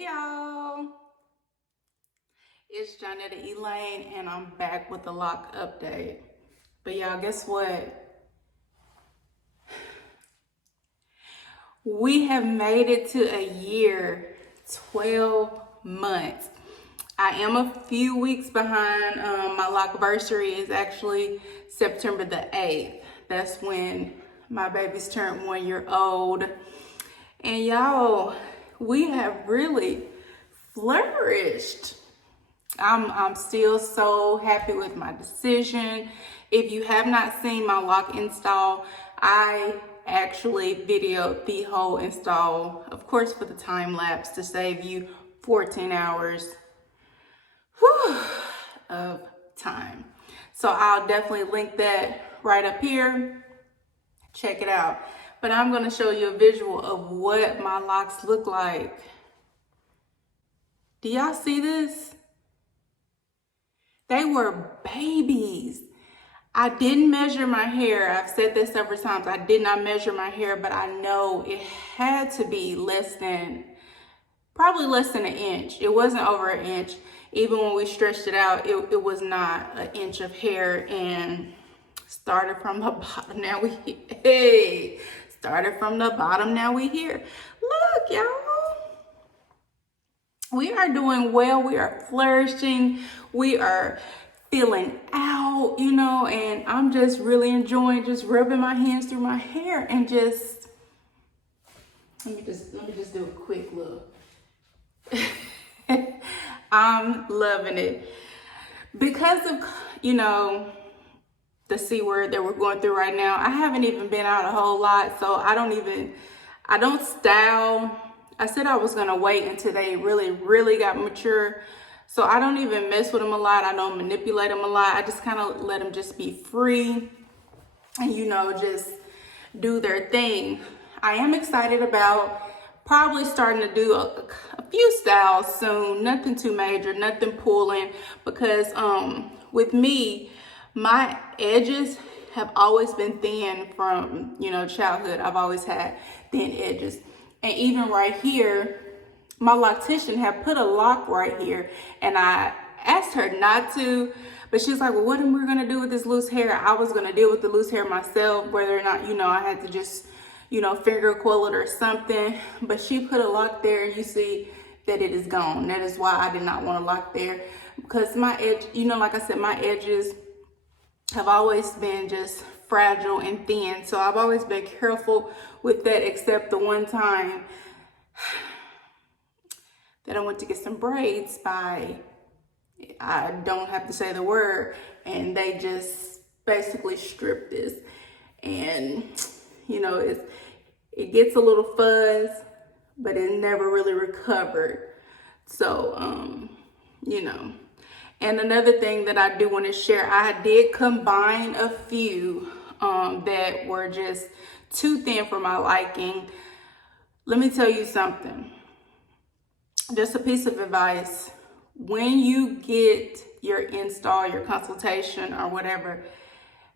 Hey y'all, it's Jonetta Elaine and I'm back with the lock update. But y'all, guess what? We have made it to a year, 12 months. I am a few weeks behind. My lockversary is actually September the 8th. That's when my babies turned 1 year old. And y'all, we have really flourished. I'm still so happy with my decision. If you have not seen my lock install, I actually videoed the whole install, of course, for the time lapse to save you 14 hours of time. So I'll definitely link that right up here. Check it out. But I'm going to show you a visual of what my locks look like. Do y'all see this? They were babies. I didn't measure my hair. I've said this several times. I did not measure my hair, but I know it had to be probably less than an inch. It wasn't over an inch. Even when we stretched it out, it was not an inch of hair. And started from the bottom, now started from the bottom, now we here. Look, y'all. We are doing well. We are flourishing. We are feeling out, and I'm just really enjoying just rubbing my hands through my hair and just, let me just do a quick look. I'm loving it because of, the C word that we're going through right now. I haven't even been out a whole lot, so I don't style. I said I was gonna wait until they really got mature. So I don't even mess with them a lot. I don't manipulate them a lot. I just kind of let them just be free and, just do their thing. I am excited about probably starting to do a few styles soon. Nothing too major, nothing pulling, because with me, my edges have always been thin from, childhood. I've always had thin edges. And even right here, my loctician had put a lock right here, and I asked her not to, but she's like, well, what am we gonna do with this loose hair? I was gonna deal with the loose hair myself, whether or not, I had to just, finger coil it or something. But she put a lock there, and you see that it is gone. That is why I did not want a lock there, because my edge, like I said, my edges have always been just fragile and thin. So I've always been careful with that, except the one time that I went to get some braids by, I don't have to say the word, and they just basically stripped this. And, it gets a little fuzz, but it never really recovered. So, And another thing that I do want to share, I did combine a few that were just too thin for my liking. Let me tell you something. Just a piece of advice. When you get your install, your consultation or whatever,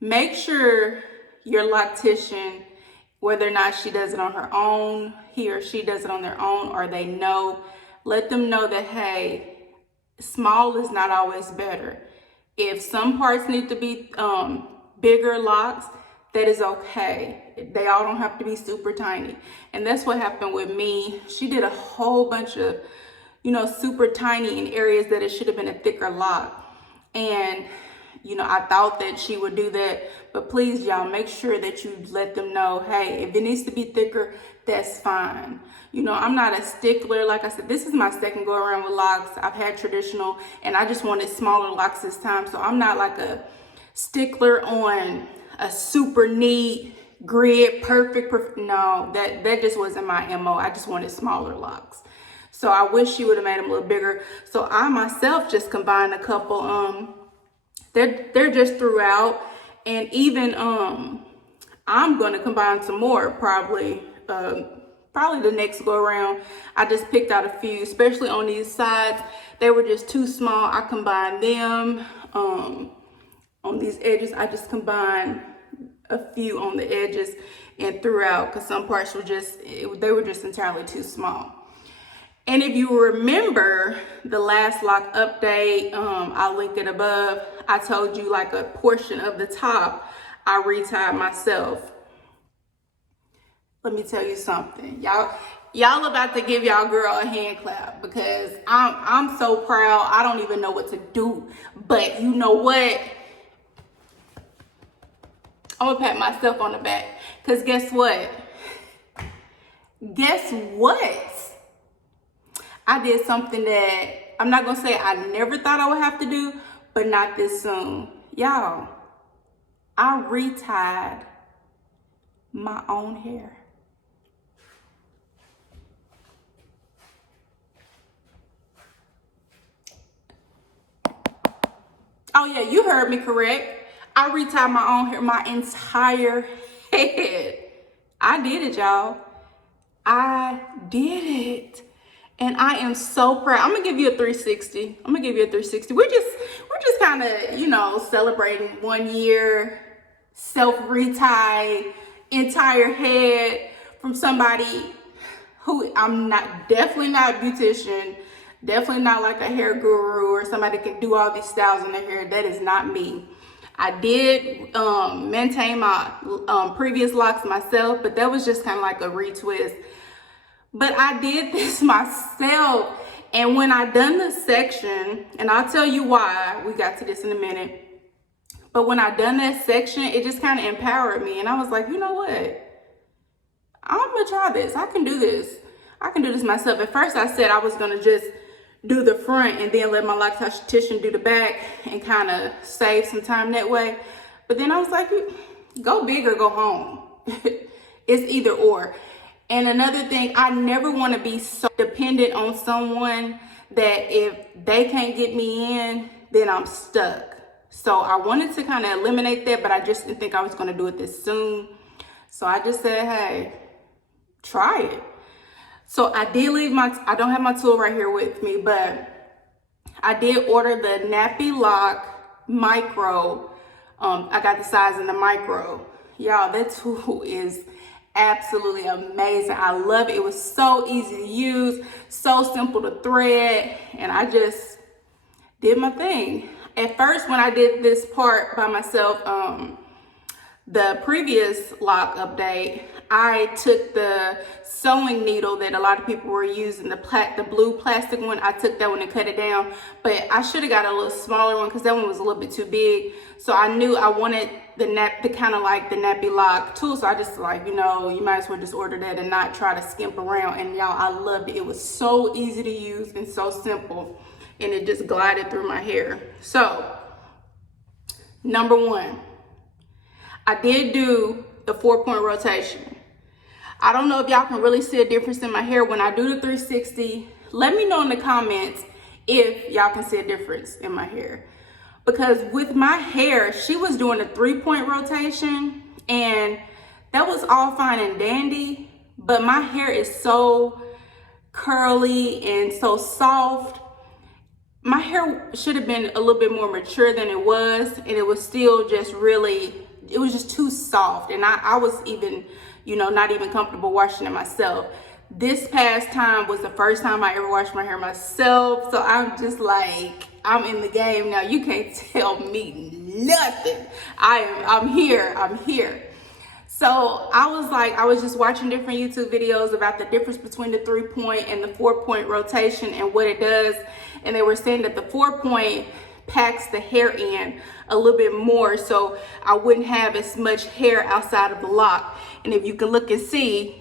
make sure your loctician, whether or not she does it on her own, he or she does it on their own, or they know, let them know that, hey, small is not always better. If some parts need to be bigger locks, that is okay. They all don't have to be super tiny. And that's what happened with me. She did a whole bunch of, super tiny in areas that it should have been a thicker lock. And, I thought that she would do that. But please, y'all, make sure that you let them know, hey, if it needs to be thicker, that's fine. I'm not a stickler. Like I said, this is my second go around with locks. I've had traditional, and I just wanted smaller locks this time. So I'm not like a stickler on a super neat grid, perfect. No, that just wasn't my MO. I just wanted smaller locks. So I wish she would have made them a little bigger. So I myself just combined a couple. They're just throughout, and even I'm going to combine some more probably the next go around. I just picked out a few, especially on these sides. They were just too small. I combined them. On these edges, I just combined a few on the edges and throughout, because some parts were they were just entirely too small. And if you remember the last lock update, I'll link it above. I told you like a portion of the top I retied myself. Let me tell you something, y'all about to give y'all girl a hand clap, because I'm so proud. I don't even know what to do, but you know what? I'm gonna pat myself on the back, because guess what? I did something that I'm not gonna say I never thought I would have to do, but not this soon. Y'all, I retied my own hair. Oh yeah, you heard me correct. I retied my own hair, my entire head. I did it, y'all. I did it. And I am so proud. I'm gonna give you a 360. We're just kind of, you know, celebrating 1 year self-retie entire head from somebody who definitely not a beautician, definitely not like a hair guru or somebody that can do all these styles in their hair. That is not me. I did maintain my previous locks myself, but that was just kind of like a retwist. But I did this myself. And when I done the section, and I'll tell you why, we got to this in a minute. But when I done that section, it just kind of empowered me. And I was like, you know what? I'm gonna try this. I can do this. I can do this myself. At first I said I was gonna just do the front and then let my Loctician do the back and kind of save some time that way. But then I was like, go big or go home. It's either or. And another thing, I never want to be so dependent on someone that if they can't get me in, then I'm stuck. So I wanted to kind of eliminate that, but I just didn't think I was going to do it this soon. So I just said, hey, try it. So I did leave I don't have my tool right here with me, but I did order the Nappy Lock Micro. I got the size in the micro. Y'all, that tool is absolutely amazing. I love it. It was so easy to use, so simple to thread, and I just did my thing. At first, when I did this part by myself, the previous lock update, I took the sewing needle that a lot of people were using, the blue plastic one. I took that one and cut it down, but I should have got a little smaller one because that one was a little bit too big. So I knew I wanted the kind of like the Nappy Lock tool. So I just like, you know, you might as well just order that and not try to skimp around. And y'all, I loved it. It was so easy to use and so simple, and it just glided through my hair. So number one, I did do the 4-point rotation. I don't know if y'all can really see a difference in my hair when I do the 360. Let me know in the comments if y'all can see a difference in my hair. Because with my hair, she was doing a 3-point rotation, and that was all fine and dandy, but my hair is so curly and so soft. My hair should have been a little bit more mature than it was, and it was still just really, it was just too soft, and I was even, you know, not even comfortable washing it myself. This past time was the first time I ever washed my hair myself, so I'm just like, I'm in the game now. You can't tell me nothing. I'm here. So I was just watching different YouTube videos about the difference between the 3-point and the 4-point rotation and what it does, and they were saying that the 4-point packs the hair in a little bit more, so I wouldn't have as much hair outside of the lock. And if you can look and see,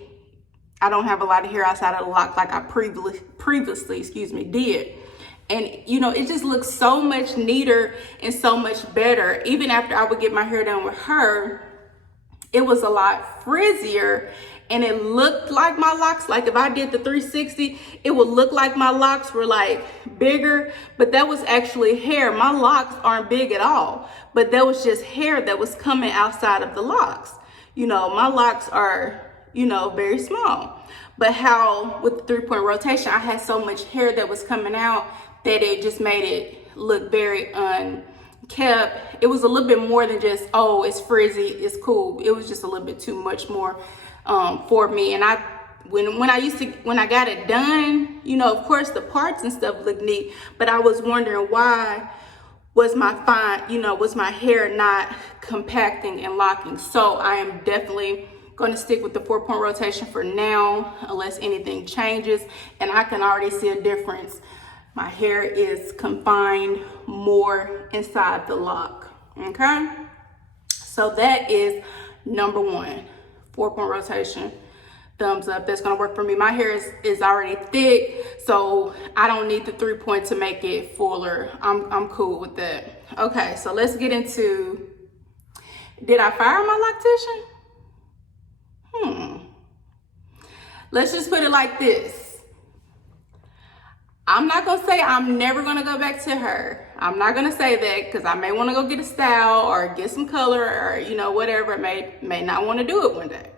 I don't have a lot of hair outside of the lock like I previously did. And you know, it just looks so much neater and so much better. Even after I would get my hair done with her, it was a lot frizzier, and it looked like my locks, like if I did the 360, it would look like my locks were like bigger, but that was actually hair. My locks aren't big at all, but that was just hair that was coming outside of the locks. You know, my locks are, you know, very small, but how with the 3-point rotation, I had so much hair that was coming out that it just made it look very unkept. It was a little bit more than just, oh, it's frizzy, it's cool. It was just a little bit too much more for me. And I when I got it done, you know, of course the parts and stuff look neat, but I was wondering why was my hair not compacting and locking. So I am definitely going to stick with the 4-point rotation for now, unless anything changes, and I can already see a difference. My hair is confined more inside the lock. Okay, so that is number 1, 4-point rotation. Thumbs up. That's gonna work for me. My hair is already thick, so I don't need the 3-point to make it fuller. I'm cool with that. Okay, so let's get into, did I fire my loctician? Let's just put it like this. I'm not gonna say I'm never gonna go back to her. I'm not gonna say that, because I may want to go get a style or get some color, or you know, whatever. May not want to do it one day.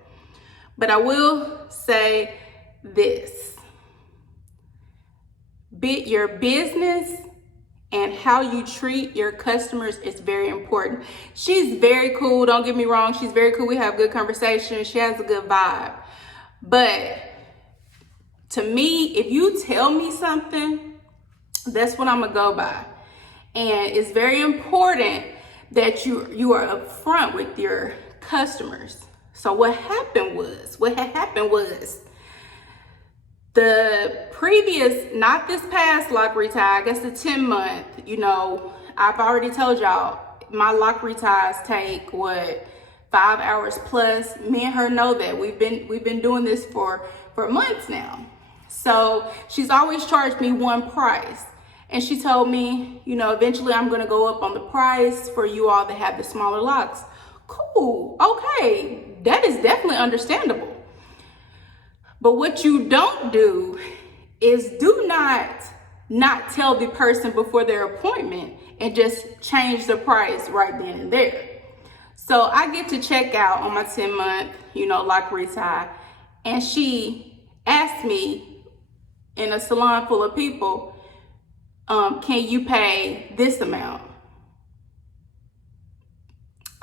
But I will say this: your business and how you treat your customers is very important. She's very cool, don't get me wrong. She's very cool. We have good conversation. She has a good vibe. But to me, if you tell me something, that's what I'm gonna go by. And it's very important that you are upfront with your customers. So what happened was the previous, not this past lock retie, I guess the 10-month, you know, I've already told y'all, my lock reties take 5 hours plus. Me and her know that. We've been doing this for months now. So she's always charged me one price. And she told me, you know, eventually I'm gonna go up on the price for you all that have the smaller locks. Cool, okay, that is definitely understandable. But what you don't do is do not tell the person before their appointment and just change the price right then and there. So I get to check out on my 10-month, you know, lock retie, and she asked me in a salon full of people, can you pay this amount?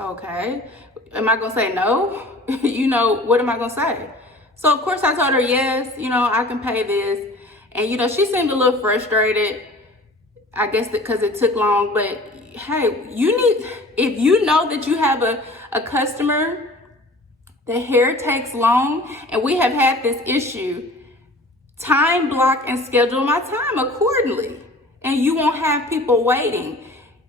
Okay, am I gonna say no? You know, what am I gonna say? So of course I told her, yes, you know, I can pay this. And you know, she seemed a little frustrated, I guess because it took long, but hey, if you know that you have a customer, the hair takes long, and we have had this issue, time block and schedule my time accordingly, and you won't have people waiting.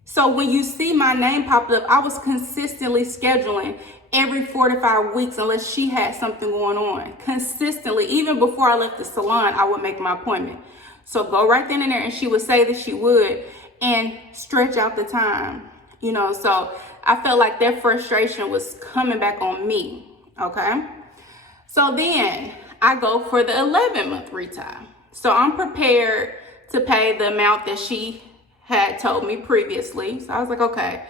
So when you see my name pop up, I was consistently scheduling every 4 to 5 weeks unless she had something going on. Consistently, even before I left the salon, I would make my appointment. So go right then and there, and she would say that she would, and stretch out the time, you know. So I felt like that frustration was coming back on me, okay? So then I go for the 11-month retie. So I'm prepared to pay the amount that she had told me previously. So I was like, okay.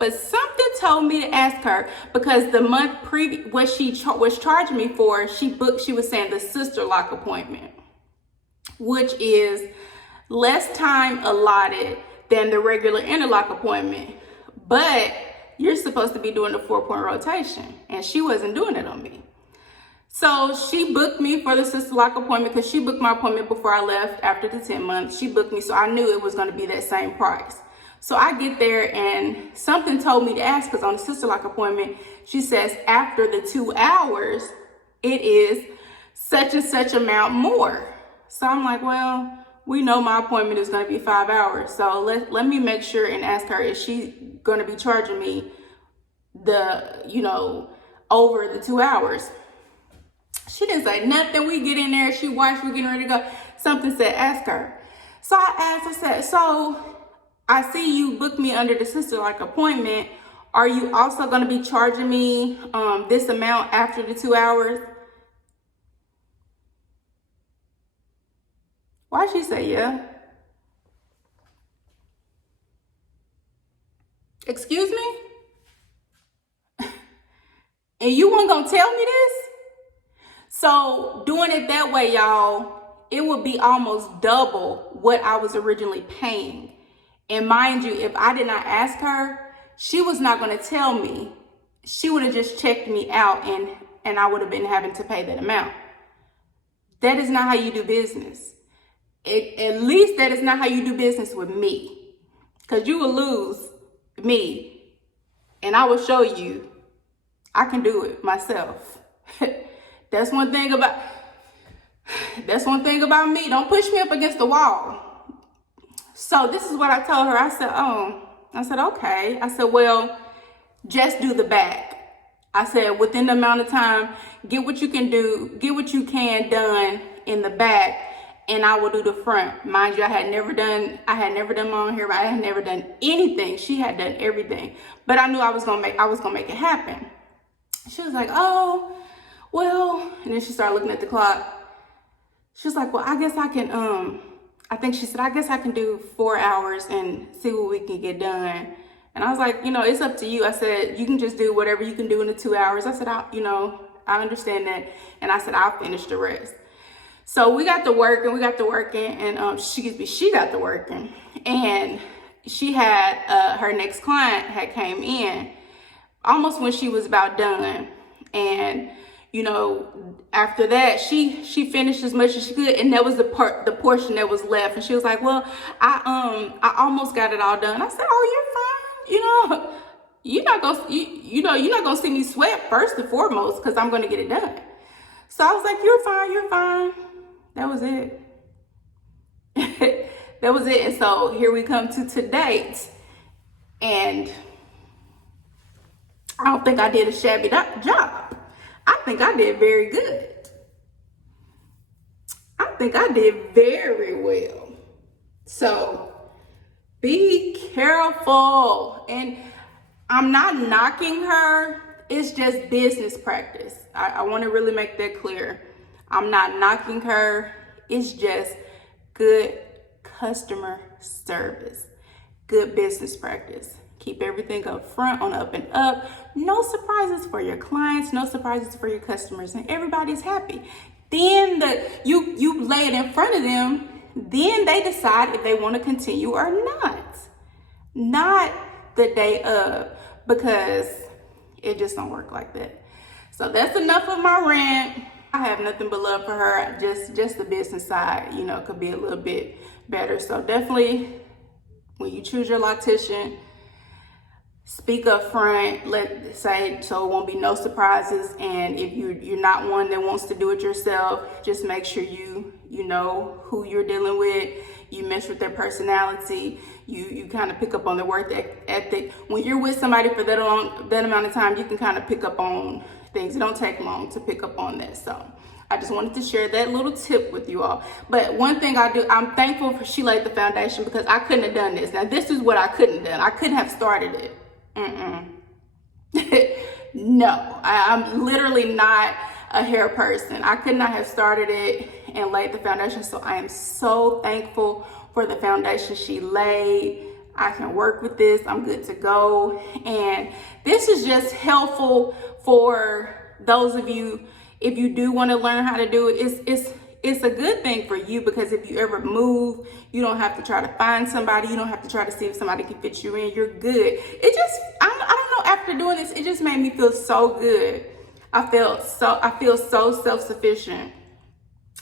But something told me to ask her, because the month previous, what she was charging me for, she was saying the sister lock appointment, which is less time allotted than the regular interlock appointment. But you're supposed to be doing the 4-point rotation, and she wasn't doing it on me. So she booked me for the sister lock appointment, because she booked my appointment before I left after the 10 months. She booked me, so I knew it was going to be that same price. So I get there, and something told me to ask, because on the sister lock appointment, she says after the 2 hours, it is such and such amount more. So I'm like, well, we know my appointment is going to be 5 hours. So let me make sure and ask her, is she going to be charging me over the 2 hours? She didn't say nothing. We get in there, she watched, we getting ready to go. Something said, ask her. So I asked, I said, so I see you booked me under the sister like appointment. Are you also going to be charging me this amount after the 2 hours? Why she say yeah? Excuse me? And you weren't going to tell me this? So doing it that way, y'all, it would be almost double what I was originally paying. And mind you, if I did not ask her, she was not going to tell me. She would have just checked me out, and I would have been having to pay that amount. That is not how you do business. At least that is not how you do business with me. Because you will lose me. And I will show you I can do it myself. That's one thing about me. Don't push me up against the wall. So this is what I told her. I said, okay. I said, well, just do the back. I said, within the amount of time, get what you can done in the back, and I will do the front. Mind you, I had never done my own hair. I had never done anything. She had done everything, but I knew I was gonna make it happen. She was like, oh, well, and then she started looking at the clock. She was like, well, I guess I can, I think she said, I guess I can do 4 hours and see what we can get done. And I was like, it's up to you. I said, you can just do whatever you can do in the 2 hours. I said, I understand that. And I said, I'll finish the rest. So we got to working, and she got to working. And she had, her next client had came in almost when she was about done. And, after that, she finished as much as she could. And that was the portion that was left. And she was like, well, I almost got it all done. I said, oh, you're fine. You're not gonna see me sweat first and foremost, because I'm gonna get it done. So I was like, you're fine. That was it. That was it. And so here we come to date, and I don't think I did a shabby job. I think I did very good. I think I did very well. So be careful. And I'm not knocking her. It's just business practice. I want to really make that clear. I'm not knocking her. It's just good customer service. Good business practice. Keep everything up front, on up and up. No surprises for your clients. No surprises for your customers. And everybody's happy. Then you lay it in front of them. Then they decide if they want to continue or not. Not the day of, because it just don't work like that. So that's enough of my rant. I have nothing but love for her. Just the business side, could be a little bit better. So definitely, when you choose your loctician, speak up front, say so it won't be no surprises. And if you're not one that wants to do it yourself, just make sure you know who you're dealing with. You mesh with their personality. You kind of pick up on their work ethic. When you're with somebody for that amount of time, you can kind of pick up on things. It don't take long to pick up on that. So I just wanted to share that little tip with you all. But one thing I'm thankful for, she laid the foundation, because I couldn't have done this. Now this is what I couldn't have done. I couldn't have started it. No, I'm literally not a hair person. I could not have started it and laid the foundation. So I am so thankful for the foundation she laid. I can work with this. I'm good to go. And this is just helpful for those of you, if you do want to learn how to do it. It's a good thing for you, because if you ever move, you don't have to try to find somebody. You don't have to try to see if somebody can fit you in. You're good. I don't know, after doing this, it just made me feel so good. I feel so self-sufficient.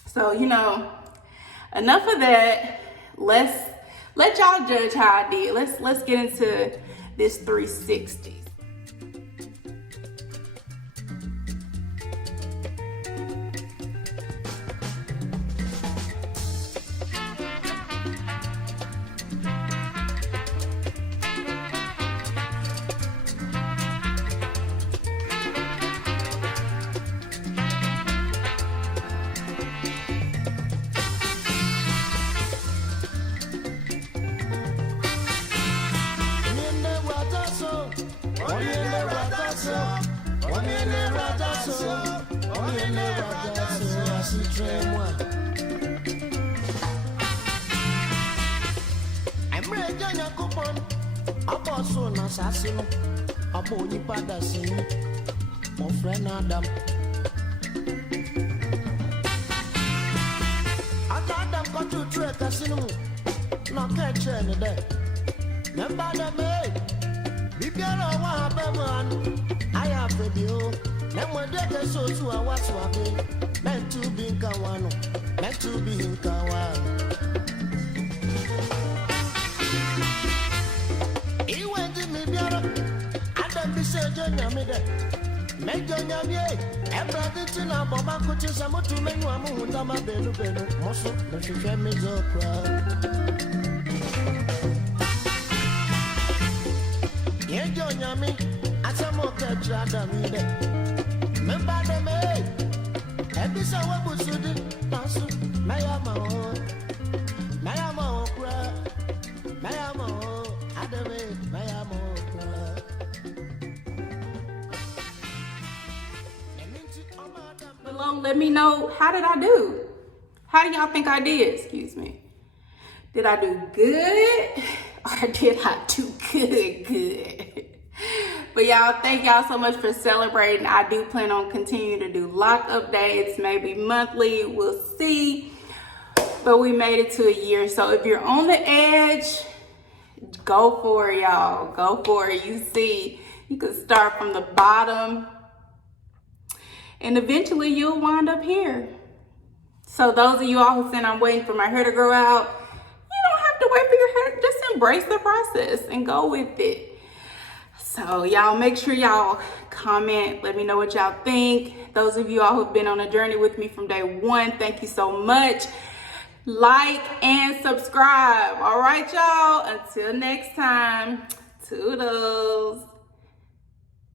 So, enough of that. Let y'all judge how I did. Let's get into this 360. Mon friend Adam, Adam got to trek a cinema, not catch any day. Remember the bay, if you're a one, I have video. Then when they get so to a what's what meant to be in Kawano, meant to be in Kawano. He went to me, I don't be said, Johnny, make Johnny, everything to Baba could use some to make one moon, Dama Belu, Mosso, but you can make so proud. Yeah, Johnny, I some more catch rather me. Remember the me, every so what was it? Pass, my amo, my amo, my amo, Adame, my amo. Below, let me know, how did I do? How do y'all think I did? Excuse me. Did I do good or did I do good? But y'all, thank y'all so much for celebrating. I do plan on continuing to do lock updates, maybe monthly, we'll see. But we made it to a year. So if you're on the edge, go for it, y'all. Go for it. You see, you can start from the bottom and eventually you'll wind up here. So those of you all who said I'm waiting for my hair to grow out, you don't have to wait for your hair. Just embrace the process and go with it. So y'all make sure y'all comment. Let me know what y'all think. Those of you all who've been on a journey with me from day one, thank you so much. Like and subscribe. All right, y'all. Until next time, toodles.